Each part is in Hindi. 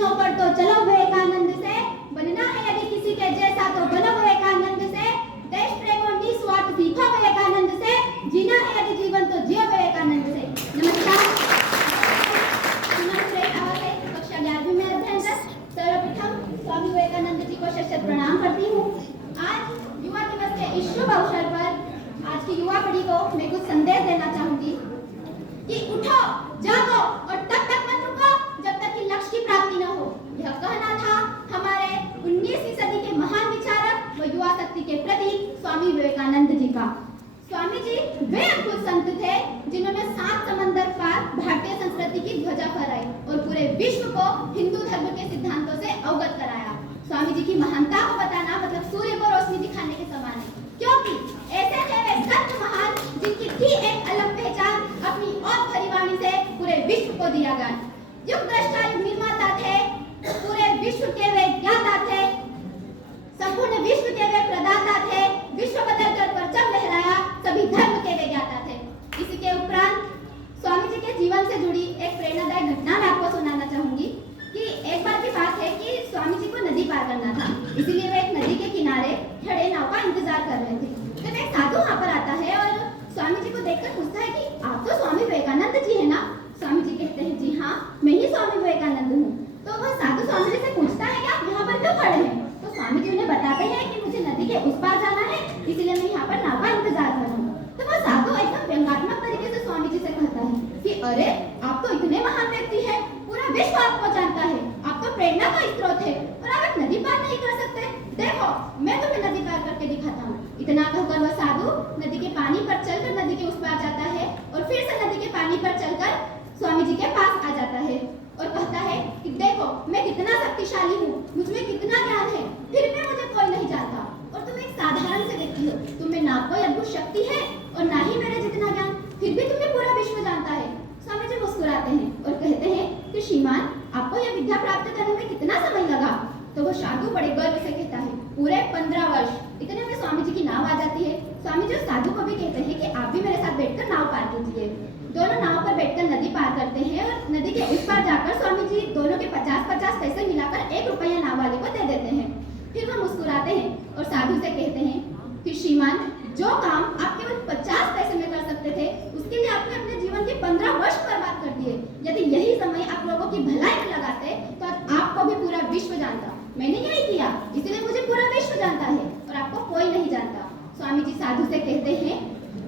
सुनो पर तो चलो विवेकानंद से, बनना है यदि किसी के जैसा तो बनो विवेकानंद से, देश प्रेम और निस्वार्थ सीखो विवेकानंद से, जीना है यदि जीवन तो जियो विवेकानंद से। नमस्कार। कक्षा 11वीं में अध्ययनरत सर्वप्रथम स्वामी विवेकानंद जी को शत प्रणाम करती हूँ। आज युवा दिवस के इस शुभ अवसर पर आज की युवा पीढ़ी को मैं कुछ संदेश देना चाहूंगी कि उठो, जागो और तब तक मत रुको जब तक कि लक्ष्य की प्राप्ति न हो। यह कहना था हमारे 19वीं सदी के महान विचारक व युवा शक्ति के प्रतीक स्वामी विवेकानंद जी का। स्वामी जी वे अद्भुत संत थे जिन्होंने 7 समंदर पार भारतीय संस्कृति की ध्वजा फहराई और पूरे विश्व को हिंदू धर्म के सिद्धांतों से अवगत कराया। स्वामी जी की महानता को बताना मतलब सूर्य को रोशनी दिखाने के समान है, क्योंकि ऐसे थे वे संत महान जिनकी थी एक अलग पहचान, अपनी और खरी वाणी से पूरे विश्व को दिया ज्ञान। युग दृष्टा युग निर्माता थे, पूरे विश्व के वे ज्ञाता थे, संपूर्ण विश्व के वे प्रदाता थे, विश्व बदल कर परचम लहराया, सभी धर्म के वे ज्ञाता थे। इसी के उपरांत स्वामी जी के जीवन से जुड़ी एक प्रेरणादायक घटना मैं आपको सुनाना चाहूंगी कि एक बार की बात है कि स्वामी जी को नदी पार करना था, इसीलिए वे एक नदी के किनारे खड़े नाव का इंतजार कर रहे थे। जब एक साधु वहां पर आता है और स्वामी जी को देखकर पूछता है कि आप तो स्वामी विवेकानंद जी है ना? स्वामी जी कहते हैं जी हाँ, मैं ही स्वामी विवेकानंद हूँ। तो वह साधु स्वामी जी से पूछता है कि आप यहाँ पर क्यों खड़े हैं? तो स्वामी जी उन्हें बताते हैं कि मुझे नदी के उस पार जाना है, इसलिए मैं यहाँ पर नाव का इंतजार कर रहा हूँ। तो वह साधु एकदम व्यंग्यात्मक तरीके से स्वामी जी से कहता है कि अरे आप तो इतने महान व्यक्ति हैं, पूरा विश्व आपको जानता है, आप तो प्रेरणा का स्रोत है और आप एक नदी पार नहीं कर सकते। देखो मैं तुम्हें नदी पार करके दिखाता हूँ। इतना कहकर वह साधु नदी के पानी पर चलकर नदी के उस पार जाता है और फिर से नदी के पानी पर चलकर स्वामी जी के पास आ जाता है और कहता है कि देखो मैं कितना शक्तिशाली हूँ, मुझमें कितना ज्ञान है, फिर भी मुझे कोई नहीं जानता और तुम एक साधारण से व्यक्ति हो, तुम्हें ना कोई अद्भुत शक्ति है और ना ही मेरे जितना ज्ञान, फिर भी तुम्हें पूरा विश्व जानता है। स्वामी जी मुस्कुराते हैं और कहते हैं कि श्रीमान आपको यह विद्या प्राप्त करने में कितना समय लगा? तो वो साधु बड़े गर्व से कहता है पूरे 15 वर्ष। इतने में स्वामी जी की नाव आ जाती है। स्वामी जी उस साधु को भी कहते हैं कि आप भी मेरे साथ बैठकर नाव पार कीजिए। दोनों नाव पर बैठकर नदी पार करते हैं और नदी के उस पार जाकर स्वामी जी दोनों के 50-50 पैसे मिलाकर 1 रुपया नाव वाले को दे देते हैं। फिर वो मुस्कुराते हैं और साधु से कहते हैं कि श्रीमान जो काम आप केवल 50 पैसे में कर सकते थे, उसके लिए आपने अपने जीवन के 15 वर्ष बर्बाद कर दिए। यदि यही समय आप लोगों की भलाई में लगाते तो आज आपको भी पूरा विश्व जानता। मैंने यही किया, इसलिए मुझे पूरा विश्व जानता है और आपको कोई नहीं जानता। स्वामी जी साधु से कहते हैं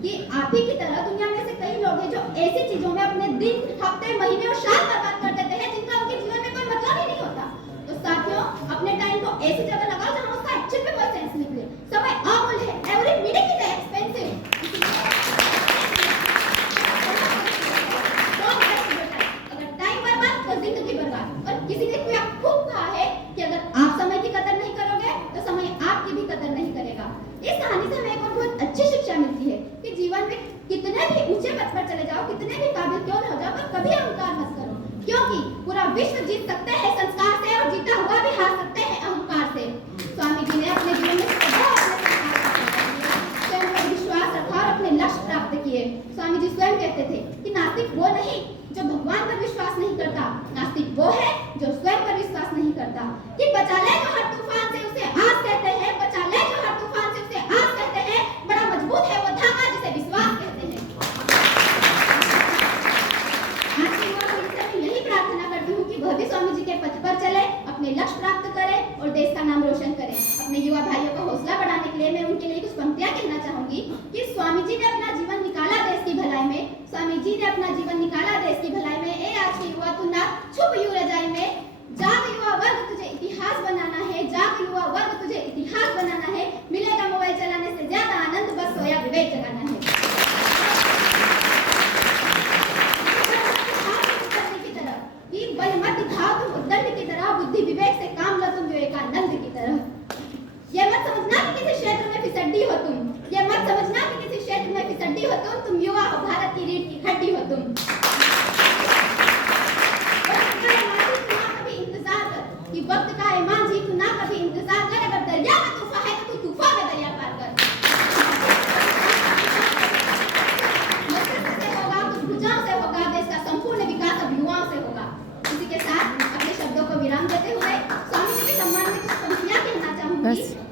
कि आप ही की तरह दुनिया में से कई लोग हैं जो ऐसी चीजों में अपने दिन, हफ्ते, महीने और साल बर्बाद कर देते हैं जिनका उनके जीवन में कोई मतलब ही नहीं होता। तो साथियों, अपने टाइम को ऐसी जगह लगाओ जहां उसका एक्चुअल में कोई सेंस निकले। समय अमूल्य है, एवरी मिनट इज एक्सपेंसिव। अगर टाइम बर्बाद तो जिंदगी बर्बाद। और किसी ने कोई खूब कहा है कि अगर आप समय की कदर नहीं करोगे तो समय आपकी भी कदर नहीं करेगा। इस कहानी से हमें एक और बहुत अच्छी शिक्षा मिलती है कि जीवन में कितने भी ऊंचे पद पर चले जाओ, कितने भी काबिल क्यों न हो जाओ, पर कभी अहंकार मत करो, क्योंकि पूरा विश्व जीत सकते हैं संस्कार से और जीता हुआ भी हार सकते हैं अहंकार से। स्वामी जी ने अपने जीवन में स्वयं पर विश्वास रखा और अपने लक्ष्य प्राप्त किए। स्वामी जी स्वयं कहते थे कि नास्तिक वो नहीं जो भगवान पर विश्वास नहीं करता, नास्तिक वो है जो स्वयं पर विश्वास नहीं करता। कि बचा ले जो हर तूफान से उसे आस कहते हैं, बचा ले जो हर तूफान से उसे आस कहते हैं, बड़ा मजबूत है वो धागा जिसे विश्वास कहते हैं। आज की युवा पीढ़ी से मैं यही प्रार्थना करती हूँ कि वह भी स्वामी जी के पथ पर चले, अपने लक्ष्य प्राप्त करे और देश का नाम रोशन करे। अपने युवा भाइयों को हौसला बढ़ाने के लिए मैं उनके लिए कुछ पंक्तियां कहना चाहूंगी कि स्वामी जी ने अपना जीवन निकाला देश की भलाई में, स्वामी जी ने अपना जीवन निकाला देश की भलाई में। ए आज के युवा तू ना छुप यूं रजाई में, जाग युवा वर्ग तुझे इतिहास बनाना है, जाग युवा वर्ग तुझे इतिहास बनाना है, मिलेगा मोबाइल चलाने से ज्यादा आनंद, बस सोया विवेक जगाना है। बल मत दिखाओ तुम उद्दंड की तरह, बुद्धि विवेक से काम लो तुम विवेकानंद की तरह। ये मत समझना कि किसी क्षेत्र में फिसड्डी हो तुम, ये मत समझना कि किसी क्षेत्र में फिसड्डी हो तुम युवा हो, भारत की रीढ़ की हड्डी हो तुम। कभी इंतजार कर कि वक्त का है मांझी, तू ना कभी इंतजार कर, अगर दरिया में तूफान है तो तू तूफान में दरिया पार कर। मस्तिष्क से होगा, कुछ भुजाओं से होगा, देश का संपूर्ण विकास अब युवाओं से होगा। इसी के साथ अपने शब्दों को विराम बस